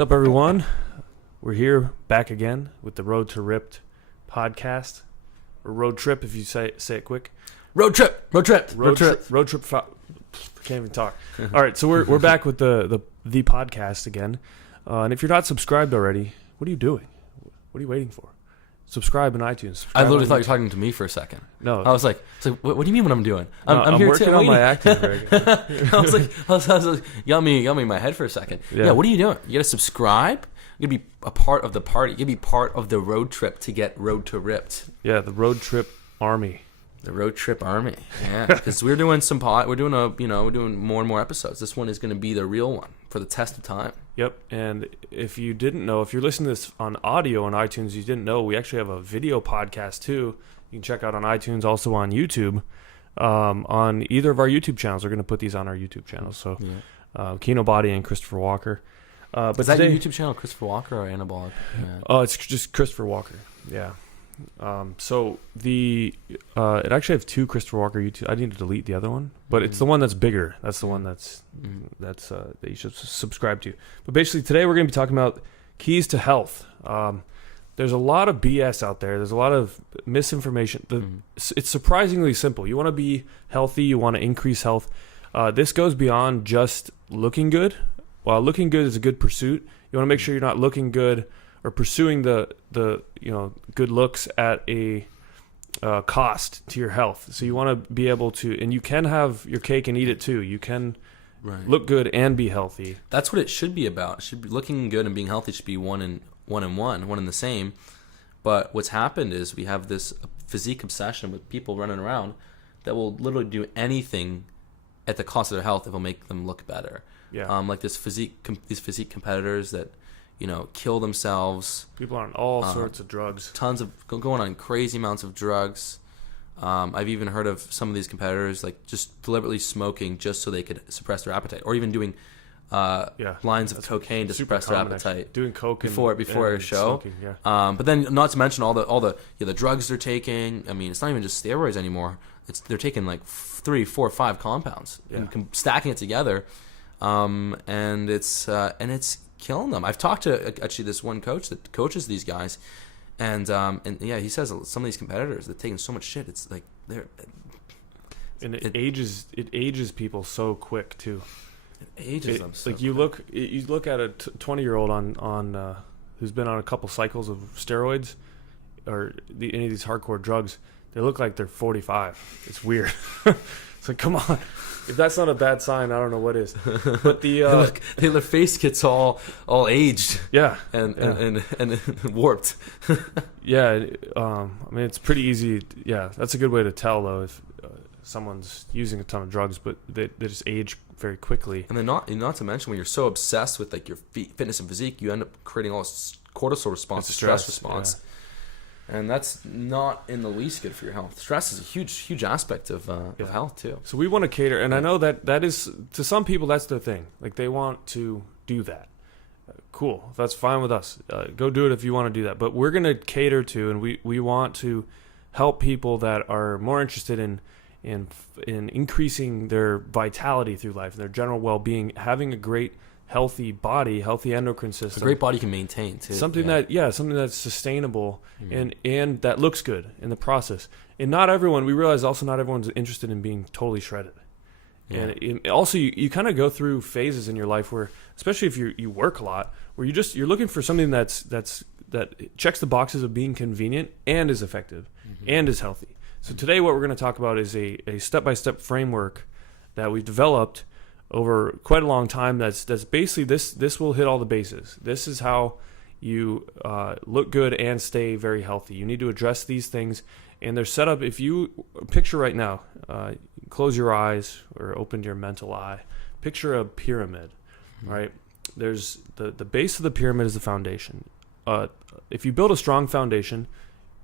What's up, everyone? We're here back again with the Road to Ripped podcast, or road trip if you say it quick. Road trip. Can't even talk. All right, so we're back with the podcast again, and if you're not subscribed already, what are you doing? What are you waiting for? Subscribe in iTunes. I literally thought you were talking to me for a second. No, I was like, what do you mean what I'm doing? I'm here working too. on my acting. I was like, you got me in my head for a second. Yeah, what are you doing? You got to subscribe. You got to be a part of the party. You got to be part of the road trip to get Road to Ripped. Yeah, the road trip army. The road trip army. Yeah, because we're doing we're doing more and more episodes. This one is going to be the real one for the test of time. Yep, and if you didn't know, if you're listening to this on audio on iTunes, you didn't know, we actually have a video podcast too. You can check out on iTunes, also on YouTube, on either of our YouTube channels. We're going to put these on our YouTube channels. So, Kino Body and Christopher Walker. But is that your YouTube channel, Christopher Walker or Anabolic? Oh, it's just Christopher Walker. Yeah. So it actually have two Christopher Walker YouTube. I need to delete the other one, but it's the one that's bigger. That's the one that you should subscribe to. But basically today we're going to be talking about keys to health. There's a lot of BS out there. There's a lot of misinformation. It's surprisingly simple. You want to be healthy. You want to increase health. This goes beyond just looking good. While looking good is a good pursuit, you want to make sure you're not looking good or pursuing the good looks at a cost to your health. So you want to be able to, and you can have your cake and eat it too. You can look good and be healthy. That's what it should be about. It should be looking good and being healthy should be one and the same. But what's happened is we have this physique obsession with people running around that will literally do anything at the cost of their health if it'll make them look better. Yeah. Like these physique competitors that kill themselves. People on all sorts of drugs. Tons of going on crazy amounts of drugs. I've even heard of some of these competitors like just deliberately smoking just so they could suppress their appetite, or even doing lines of cocaine to suppress their appetite. Doing coke before a show. Smoking, yeah. But then not to mention all the drugs they're taking. I mean, it's not even just steroids anymore. They're taking like 3, 4, 5 compounds and stacking it together, and it's killing them. I've talked to actually this one coach that coaches these guys, and he says some of these competitors they're taking so much shit. It's like it ages people so quick too. It ages them. So like quick. you look at a 20-year-old on who's been on a couple cycles of steroids or any of these hardcore drugs. They look like they're 45. It's weird. It's like, come on. If that's not a bad sign, I don't know what is. But their face gets all aged. Yeah, and warped. Yeah, I mean it's pretty easy. Yeah, that's a good way to tell though if someone's using a ton of drugs, but they just age very quickly. And then not to mention when you're so obsessed with like your fitness and physique, you end up creating all this cortisol response, stress response. Yeah. And that's not in the least good for your health. Stress is a huge aspect of health too. So we want to cater, and I know that is, to some people, that's their thing. Like they want to do that. Cool, that's fine with us. Go do it if you want to do that. But we're going to cater to, and we want to help people that are more interested in increasing their vitality through life, their general well-being, having a great healthy body, healthy endocrine system. A great body you can maintain too. Something that's sustainable and that looks good in the process. And not everyone's interested in being totally shredded. Yeah. And also you kind of go through phases in your life where, especially if you work a lot, where you're looking for something that checks the boxes of being convenient and is effective and is healthy. So today what we're going to talk about is a step-by-step framework that we've developed over quite a long time. That's basically this will hit all the bases. This is how you look good and stay very healthy. You need to address these things, and they're set up. If you picture right now, close your eyes or open your mental eye. Picture a pyramid, right? There's the base of the pyramid is the foundation. If you build a strong foundation,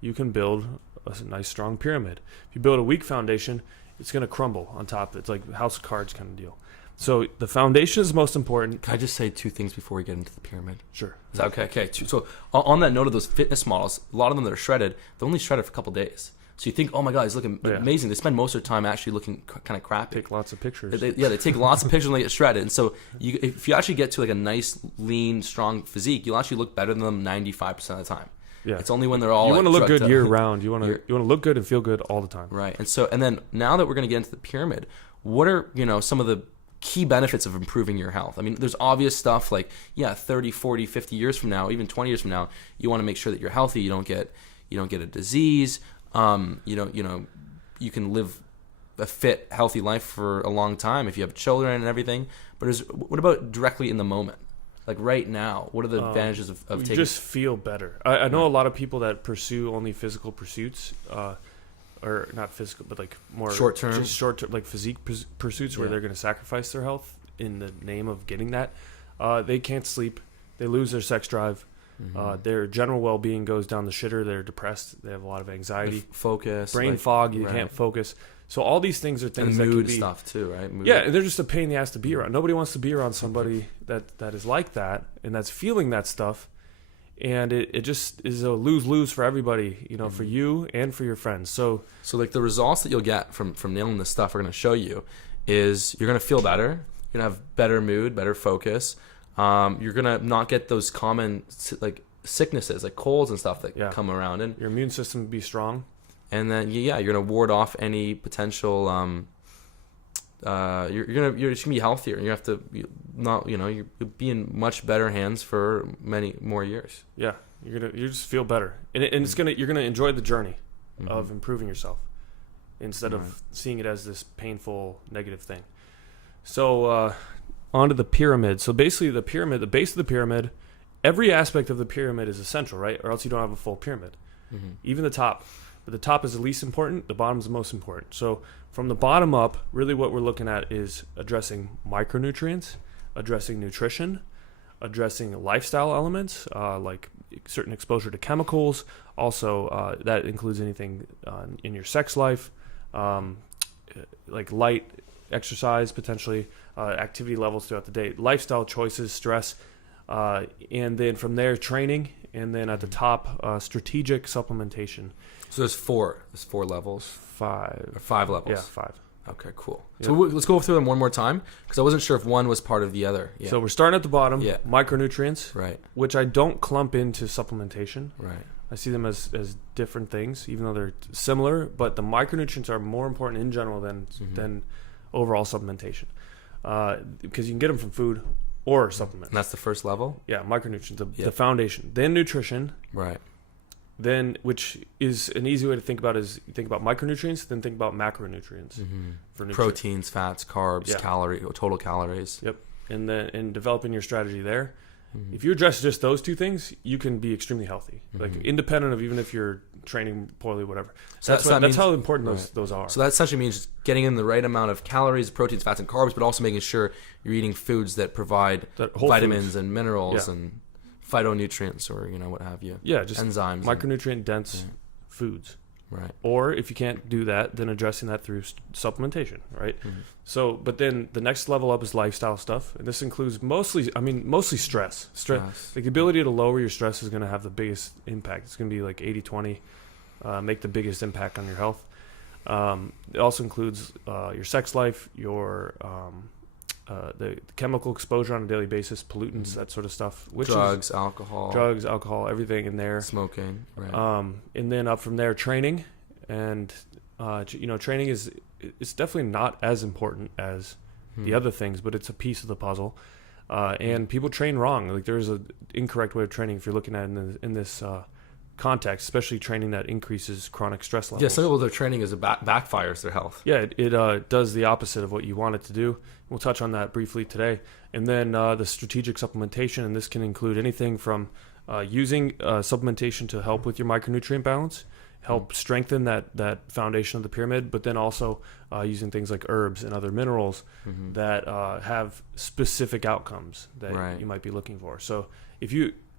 you can build a nice strong pyramid. If you build a weak foundation, it's going to crumble on top. It's like house of cards kind of deal. So the foundation is most important. Can I just say two things before we get into the pyramid? Sure. Is that okay? Okay. So on that note of those fitness models, a lot of them that are shredded, they're only shredded for a couple days. So you think, oh my God, he's looking amazing. They spend most of their time actually looking kind of crappy. Take lots of pictures. They take lots of pictures and they get shredded. And so if you actually get to like a nice, lean, strong physique, you'll actually look better than them 95% of the time. Yeah. It's only when they're all you want to look good year round. You want to look good and feel good all the time. Right. And then now that we're going to get into the pyramid, what are, some of the key benefits of improving your health? I mean, there's obvious stuff like, 30, 40, 50 years from now, even 20 years from now, you want to make sure that you're healthy. You don't get a disease. You can live a fit, healthy life for a long time if you have children and everything. But what about directly in the moment? Like right now, what are the advantages of taking? You just feel better. I know a lot of people that pursue only physical pursuits, or not physical, but like more short-term, like physique pursuits where they're going to sacrifice their health in the name of getting that. They can't sleep. They lose their sex drive. Their general well-being goes down the shitter. They're depressed. They have a lot of anxiety, focus, brain fog. You can't focus. So all these things are things and that mood can be stuff too, right? Mood. Yeah, they're just a pain in the ass to be around. Nobody wants to be around somebody that is like that and that's feeling that stuff. And it just is a lose-lose for everybody, for you and for your friends. So like the results that you'll get from nailing this stuff we're going to show you is you're going to feel better. You're going to have better mood, better focus. You're going to not get those common like sicknesses like colds and stuff that come around. And your immune system will be strong. And then you're going to ward off any potential you're just gonna be healthier. You have to you'll be in much better hands for many more years. Yeah, you just feel better, and you're gonna enjoy the journey of improving yourself instead of seeing it as this painful negative thing. So onto the pyramid. So basically, the base of the pyramid, every aspect of the pyramid is essential, right? Or else you don't have a full pyramid. Even the top. But the top is the least important, the bottom is the most important. So from the bottom up, really what we're looking at is addressing micronutrients, addressing nutrition, addressing lifestyle elements, like certain exposure to chemicals. Also, that includes anything in your sex life, like light exercise, potentially, activity levels throughout the day, lifestyle choices, stress, and then from there, training, and then at the top, strategic supplementation. So there's four levels. Five levels. Yeah, 5. Okay, cool. Yep. So let's go through them one more time because I wasn't sure if one was part of the other. Yeah. So we're starting at the bottom. Yeah. Micronutrients. Right. Which I don't clump into supplementation. Right. I see them as different things, even though they're similar. But the micronutrients are more important in general than overall supplementation, because you can get them from food or supplements. And that's the first level. Yeah, micronutrients, the foundation. Then nutrition. Right. Then, which is an easy way to think about is you think about micronutrients, then think about macronutrients for nutrition. Proteins, fats, carbs, total calories. Yep. And then in developing your strategy there, if you address just those two things, you can be extremely healthy, like independent of even if you're training poorly, whatever. So that's how important those are. So that essentially means getting in the right amount of calories, proteins, fats, and carbs, but also making sure you're eating foods that provide vitamins and minerals and phytonutrients or what have you. Yeah, just enzymes, micronutrient dense foods. Right. Or if you can't do that, then addressing that through supplementation, right? So, but then the next level up is lifestyle stuff, and this includes mostly stress. Like the ability to lower your stress is going to have the biggest impact. It's going to be like 80-20, make the biggest impact on your health. It also includes your sex life, your the chemical exposure on a daily basis, pollutants, that sort of stuff. Drugs, alcohol, everything in there. Smoking, right. And then up from there, training. And, training it's definitely not as important as the other things, but it's a piece of the puzzle. And people train wrong. Like there's an incorrect way of training if you're looking at it in this context, especially training that increases chronic stress levels. Yeah, some people, their training backfires their health. Yeah, it does the opposite of what you want it to do. We'll touch on that briefly today. And then the strategic supplementation, and this can include anything from using supplementation to help with your micronutrient balance, help strengthen that foundation of the pyramid, but then also using things like herbs and other minerals that have specific outcomes that you might be looking for. So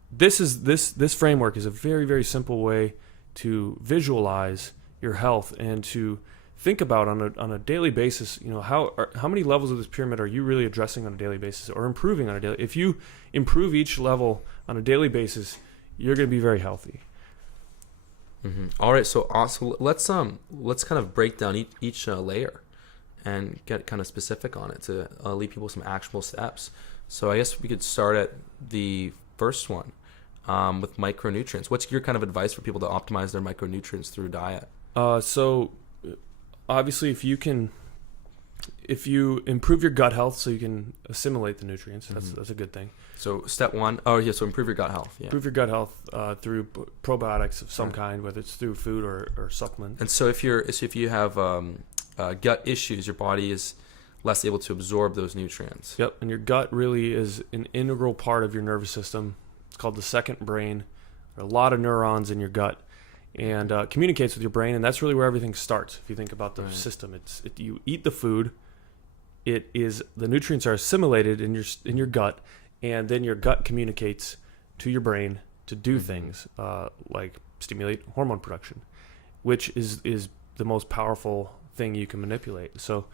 this framework is a very, very simple way to visualize your health and to think about on a daily basis. How many levels of this pyramid are you really addressing on a daily basis or improving on a daily? If you improve each level on a daily basis, you're going to be very healthy. All right, so let's kind of break down each layer and get kind of specific on it to leave people some actionable steps. So I guess we could start at the first one with micronutrients. What's your kind of advice for people to optimize their micronutrients through diet? So obviously, if you improve your gut health so you can assimilate the nutrients, that's a good thing. So step one, so improve your gut health. Yeah. Improve your gut health through probiotics of some kind, whether it's through food or supplement. And so if you have gut issues, your body is less able to absorb those nutrients. Yep, and your gut really is an integral part of your nervous system. It's called the second brain. There are a lot of neurons in your gut, and communicates with your brain, and that's really where everything starts. If you think about the system, you eat the food, the nutrients are assimilated in your gut, and then your gut communicates to your brain to do things like stimulate hormone production, which is the most powerful thing you can manipulate. So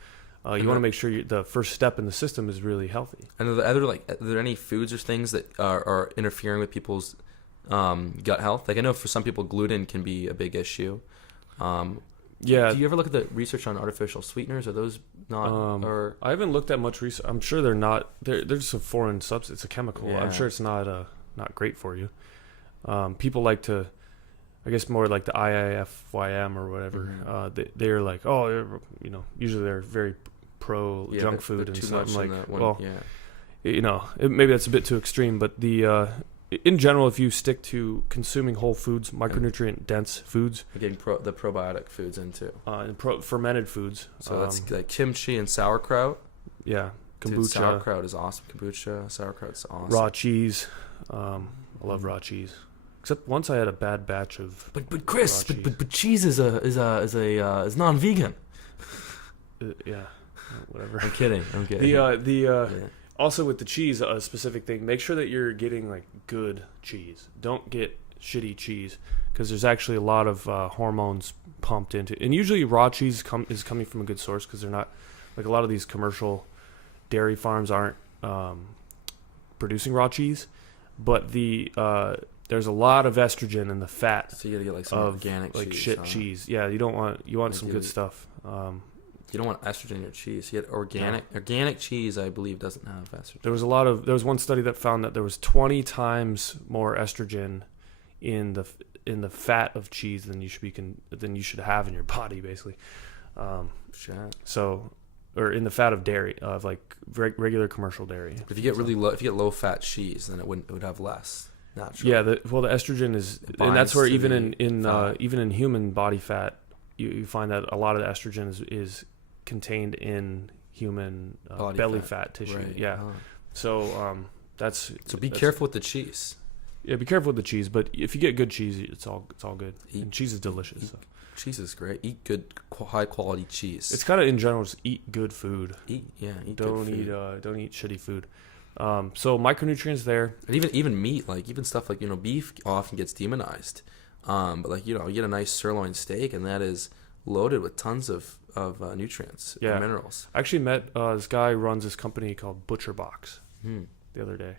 you want to make sure the first step in the system is really healthy. And are there any foods or things that are interfering with people's gut health? Like I know for some people gluten can be a big issue. Yeah. Do you ever look at the research on artificial sweeteners? Are those not? I haven't looked at much research. I'm sure they're not. They're just a foreign substance. It's a chemical. Yeah. I'm sure it's not great for you. People like to, I guess more like the IIFYM or whatever. They're like, usually they're very pro junk food and stuff. I'm like, maybe that's a bit too extreme, but in general, if you stick to consuming whole foods, micronutrient dense foods, getting the probiotic foods into and fermented foods. So that's like kimchi and sauerkraut. Yeah, kombucha. Dude, sauerkraut is awesome. Kombucha, sauerkraut's awesome. Raw cheese. I love raw cheese. Except once I had a bad batch of. But Chris, but cheese is non-vegan. Yeah, whatever. I'm kidding. Also with the cheese, a specific thing, make sure that you're getting like good cheese. Don't get shitty cheese because there's actually a lot of hormones pumped into it. And usually raw cheese is coming from a good source because they're not, like a lot of these commercial dairy farms aren't producing raw cheese. But there's a lot of estrogen in the fat. So you gotta get like some organic like cheese, shit cheese. Yeah, you want some good stuff. You don't want estrogen in your cheese. You get organic cheese, I believe, doesn't have estrogen. There was one study that found that there was 20 times more estrogen in the fat of cheese than you should have in your body, basically. Or in the fat of dairy, of like regular commercial dairy. But if you get if you get low fat cheese, then it would have less. Naturally. Yeah, the estrogen is, and that's where even in human body fat, you find that a lot of the estrogen is contained in human belly fat tissue. Right. Yeah. So be careful with the cheese. Yeah, be careful with the cheese, but if you get good cheese, it's all good. And cheese is delicious. Cheese is great. Eat good, high quality cheese. It's kind of in general just eat good food. Don't eat shitty food. So micronutrients there. And even meat, like even stuff like beef often gets demonized. But like you get a nice sirloin steak, and that is loaded with tons of nutrients and minerals. I actually met this guy who runs this company called Butcher Box the other day,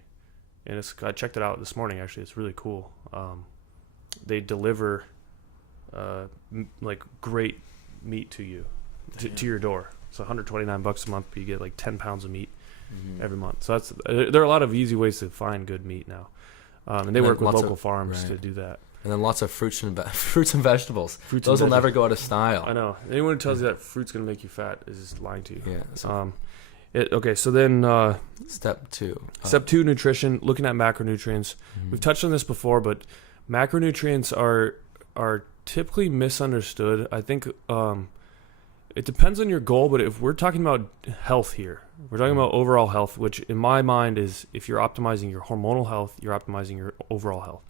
and I checked it out this morning. Actually, it's really cool. They deliver like great meat to you to your door. It's $129 a month, but you get like 10 pounds of meat every month. So there are a lot of easy ways to find good meat now, and they work with local farms to do that. And then lots of fruits and vegetables. Those will never go out of style. I know. Anyone who tells you that fruit's going to make you fat is lying to you. Yeah. So then step 2. Step 2, nutrition, looking at macronutrients. We've touched on this before, but macronutrients are typically misunderstood. I think it depends on your goal, but if we're talking about health here, we're talking about overall health, which in my mind is if you're optimizing your hormonal health, you're optimizing your overall health.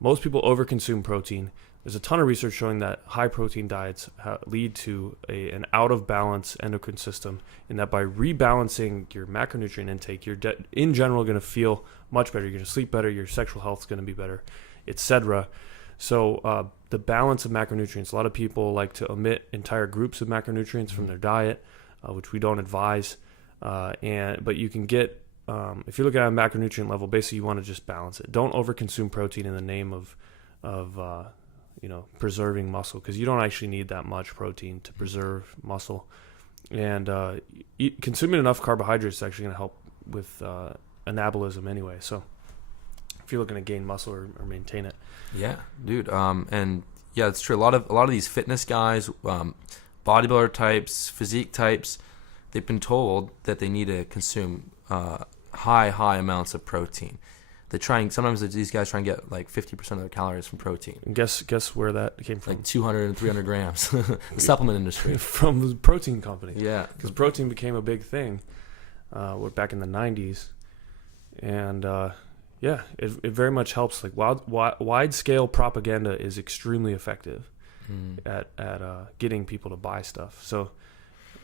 Most people overconsume protein. There's a ton of research showing that high protein diets lead to an out of balance endocrine system, and that by rebalancing your macronutrient intake, you're in general going to feel much better. You're going to sleep better. Your sexual health is going to be better, etc. So the balance of macronutrients. A lot of people like to omit entire groups of macronutrients from their diet, which we don't advise. But you can get. If you're looking at a macronutrient level, basically you want to just balance it. Don't overconsume protein in the name of preserving muscle, because you don't actually need that much protein to preserve muscle. And consuming enough carbohydrates is actually going to help with anabolism anyway. So if you're looking to gain muscle or maintain it. Yeah, dude. And yeah, it's true. A lot of these fitness guys, bodybuilder types, physique types, they've been told that they need to consume high amounts of protein. Sometimes these guys try and get like 50% of their calories from protein. And guess where that came from? Like 200 and 300 grams. The supplement industry. From the protein company. Yeah. Because protein became a big thing back in the 90s. And it very much helps. Like wide-scale propaganda is extremely effective at getting people to buy stuff. So,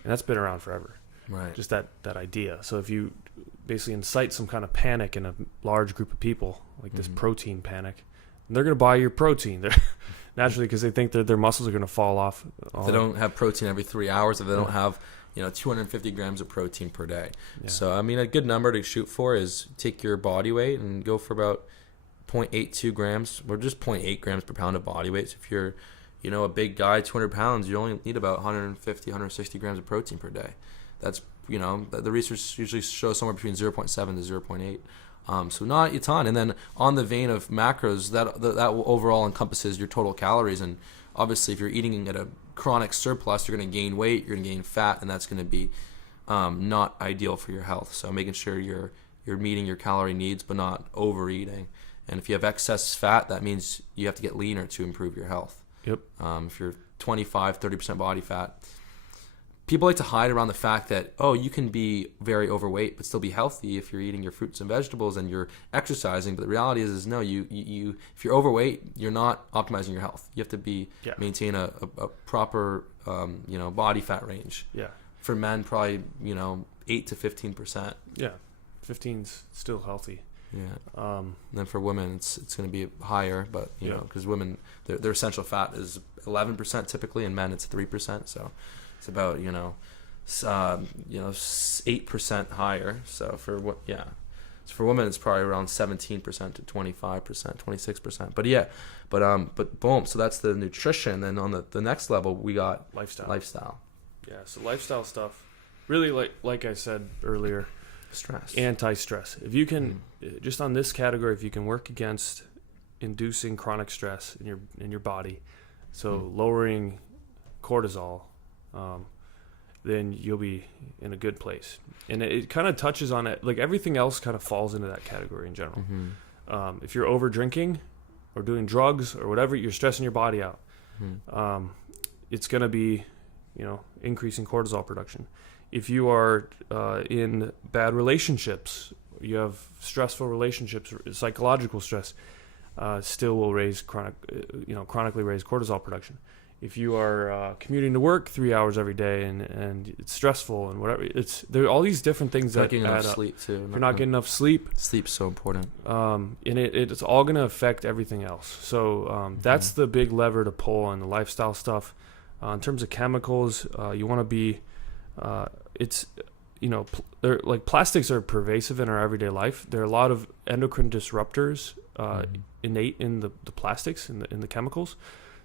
and that's been around forever. Right. Just that idea. So if you basically incite some kind of panic in a large group of people, like this protein panic, and they're going to buy your protein. They're naturally, because they think that their muscles are going to fall off. If they don't have protein every 3 hours, if they don't have 250 grams of protein per day. Yeah. So I mean, a good number to shoot for is take your body weight and go for about 0.82 grams, or just 0.8 grams per pound of body weight. So if you're a big guy, 200 pounds, you only need about 150, 160 grams of protein per day. That's, the research usually shows somewhere between 0.7 to 0.8. So not a ton. And then on the vein of macros, that overall encompasses your total calories. And obviously, if you're eating at a chronic surplus, you're going to gain weight, you're going to gain fat, and that's going to be not ideal for your health. So making sure you're meeting your calorie needs, but not overeating. And if you have excess fat, that means you have to get leaner to improve your health. Yep. If you're 25, 30% body fat, people like to hide around the fact that, you can be very overweight but still be healthy if you're eating your fruits and vegetables and you're exercising. But the reality is no, you if you're overweight, you're not optimizing your health. You have to maintain a proper body fat range. Yeah. For men, probably 8 to 15%. Yeah, 15's still healthy. Yeah. And then for women, it's going to be higher, but because women, their essential fat is 11% typically, and men it's 3%. So it's about 8% higher. So for women it's probably around 17% to 25%, 26%. But boom. So that's the nutrition. Then on the next level we got lifestyle. Yeah. So lifestyle stuff, really like I said earlier. Stress. Anti-stress. If you can, just on this category, if you can work against inducing chronic stress in your body, so lowering cortisol, then you'll be in a good place. And it kind of touches on it, like everything else kind of falls into that category in general. If you're over drinking or doing drugs or whatever, you're stressing your body out. It's going to be, increasing cortisol production. If you are in bad relationships, you have stressful relationships, psychological stress, still will raise chronically raise cortisol production. If you are commuting to work 3 hours every day and it's stressful and whatever, there are all these different things that add up. Sleep too. If you're not getting enough sleep. Sleep's so important. And it's all going to affect everything else. So that's the big lever to pull on the lifestyle stuff. In terms of chemicals, you want to be. They're like plastics are pervasive in our everyday life. There are a lot of endocrine disruptors innate in the plastics in the chemicals.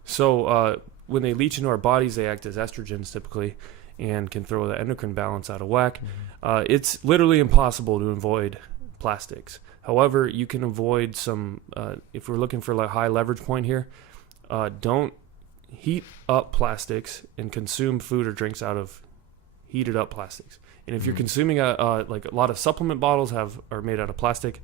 So when they leach into our bodies, they act as estrogens typically, and can throw the endocrine balance out of whack. It's literally impossible to avoid plastics. However, you can avoid some. If we're looking for a high leverage point here, don't heat up plastics and consume food or drinks out of heated up plastics. And if you're consuming like a lot of supplement bottles are made out of plastic,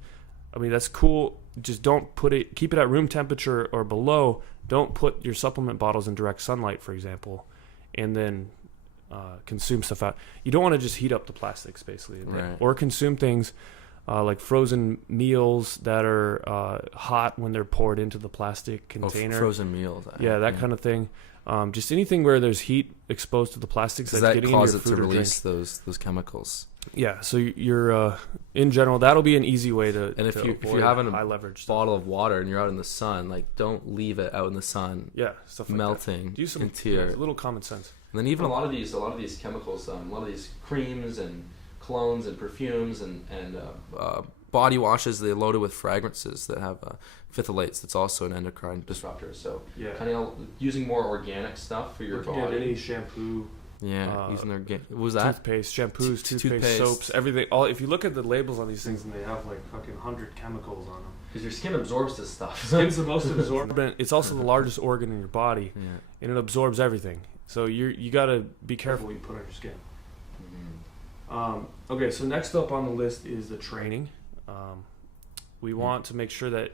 I mean that's cool. Just don't keep it at room temperature or below. Don't put your supplement bottles in direct sunlight, for example, and then consume stuff out. You don't want to just heat up the plastics basically, right. Or consume things like frozen meals that are hot when they're poured into the plastic container. Frozen meals. That kind of thing. Just anything where there's heat exposed to the plastics that's getting in your food or drink. That causes it to release those chemicals. Yeah, so you're in general that'll be an easy way to. And if you have a high leverage bottle of water and you're out in the sun, like don't leave it out in the sun. Yeah, stuff like melting that. Into your a little common sense. And then even a lot of these chemicals, a lot of these creams and colognes and perfumes and body washes, they're loaded with fragrances that have phthalates. That's also an endocrine disruptor. So kind of using more organic stuff for your body. Any shampoo. Yeah, using their what was that? Toothpaste, shampoos, toothpaste, soaps, everything. If you look at the labels on these things, and they have like fucking 100 chemicals on them. Because your skin absorbs this stuff. Skin's the most absorbent. It's also the largest organ in your body, and it absorbs everything. So you got to be careful what you put on your skin. Okay, so next up on the list is the training. We want to make sure that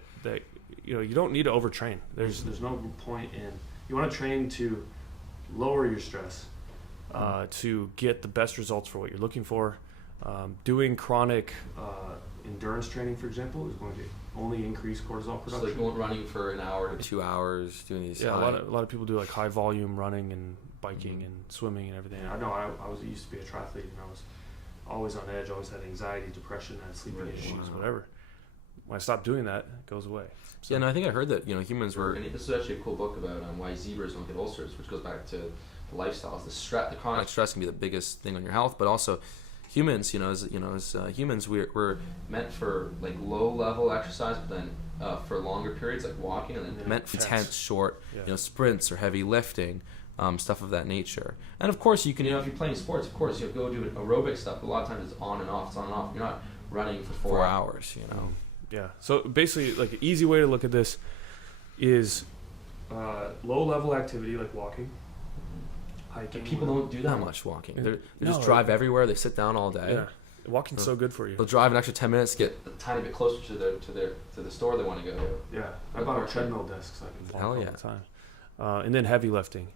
you don't need to overtrain. There's no point in, you want to train to lower your stress, to get the best results for what you're looking for. Doing chronic endurance training, for example, is going to only increase cortisol production. So like going running for an hour to 2 hours, doing these. Yeah, a lot of people do like high volume running and biking and swimming and everything. I know I used to be a triathlete, and I was always on edge, always had anxiety, depression, had sleeping issues, whatever. When I stopped doing that, it goes away. So. Yeah, no, I think I heard that humans were. And this is actually a cool book about why zebras don't get ulcers, which goes back to the lifestyles. The chronic stress can be the biggest thing on your health, but also humans, as humans, we're meant for like low level exercise, but then for longer periods, like walking, and then meant for intense, short, sprints or heavy lifting. Stuff of that nature. And of course you can, if you're playing sports, of course you go do aerobic stuff, but a lot of times it's on and off. You're not running for 4 hours, Yeah. So basically, like an easy way to look at this is low level activity like walking, hiking. People don't do that much walking. They just drive everywhere. They sit down all day. Yeah. Walking's so good for you. They'll drive an extra 10 minutes to get a tiny bit closer to the store they want to go. Yeah. I bought a treadmill desk so I can walk all the time. And then heavy lifting.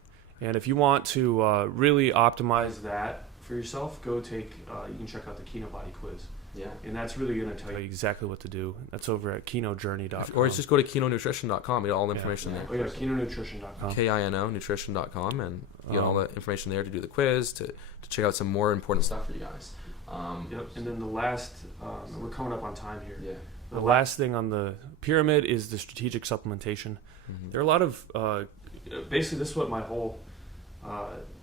And if you want to really optimize that for yourself, you can check out the Kino Body Quiz. Yeah. And that's really going to tell you exactly what to do. That's over at KinoJourney.com. Or just go to KinoNutrition.com. You get all the information there. Oh, yeah, KinoNutrition.com. KinoNutrition.com. And you get all the information there to do the quiz, to check out some more important stuff for you guys. Yep. And then the last, we're coming up on time here. Yeah. The last thing on the pyramid is the strategic supplementation. Mm-hmm. There are a lot of, basically this is what my whole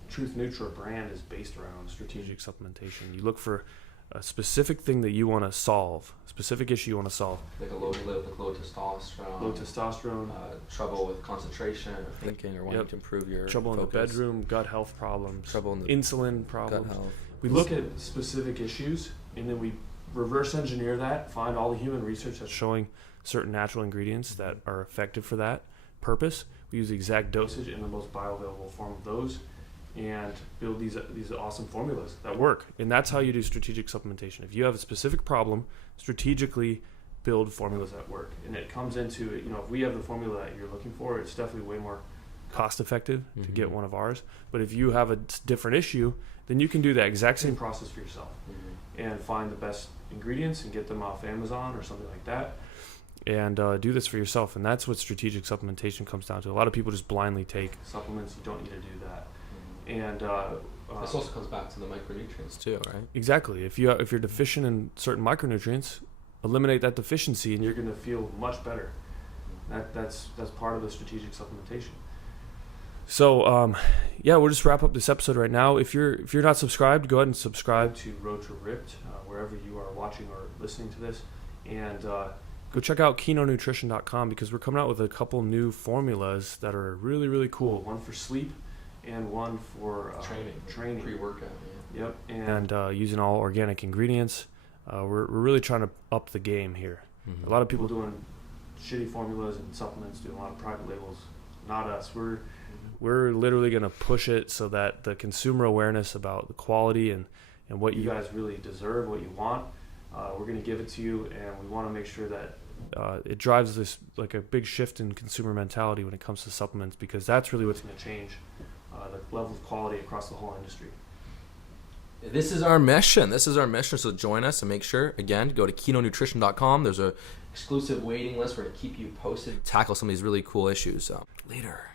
Truth Nutra brand is based around, strategic supplementation. You look for a specific thing that you want to solve, a specific issue you want to solve. Like low testosterone. Low testosterone. Trouble with concentration or thinking, or wanting to improve your trouble focus. In the bedroom, gut health problems, trouble in the insulin problems. Gut health. We look at specific issues, and then we reverse engineer that, find all the human research that's showing certain natural ingredients that are effective for that purpose. We use the exact dosage in the most bioavailable form of those, and build these awesome formulas that work. And that's how you do strategic supplementation. If you have a specific problem, strategically build formulas that work. And it comes into, if we have the formula that you're looking for, it's definitely way more cost effective to get one of ours. But if you have a different issue, then you can do that exact same process for yourself and find the best ingredients and get them off Amazon or something like that. And do this for yourself. And that's what strategic supplementation comes down to. A lot of people just blindly take supplements. You don't need to do that. And this also comes back to the micronutrients too, right? Exactly. If you're deficient in certain micronutrients, eliminate that deficiency, and you're going to feel much better. That's part of the strategic supplementation. So we'll just wrap up this episode right now. If you're not subscribed, go ahead and subscribe to Road to Ripped wherever you are watching or listening to this, and go check out KinoNutrition.com because we're coming out with a couple new formulas that are really, really cool. One for sleep and one for training. Pre-workout, yeah. Yep. And using all organic ingredients. We're really trying to up the game here. Mm-hmm. A lot of people doing shitty formulas and supplements, doing a lot of private labels. Not us. We're literally going to push it so that the consumer awareness about the quality and what you guys really deserve, what you want, we're going to give it to you, and we want to make sure that it drives this like a big shift in consumer mentality when it comes to supplements, because that's really what's going to change the level of quality across the whole industry. This is our mission. So join us and make sure, again, go to KinoNutrition.com. There's a exclusive waiting list. We're going to keep you posted. Tackle some of these really cool issues. Later.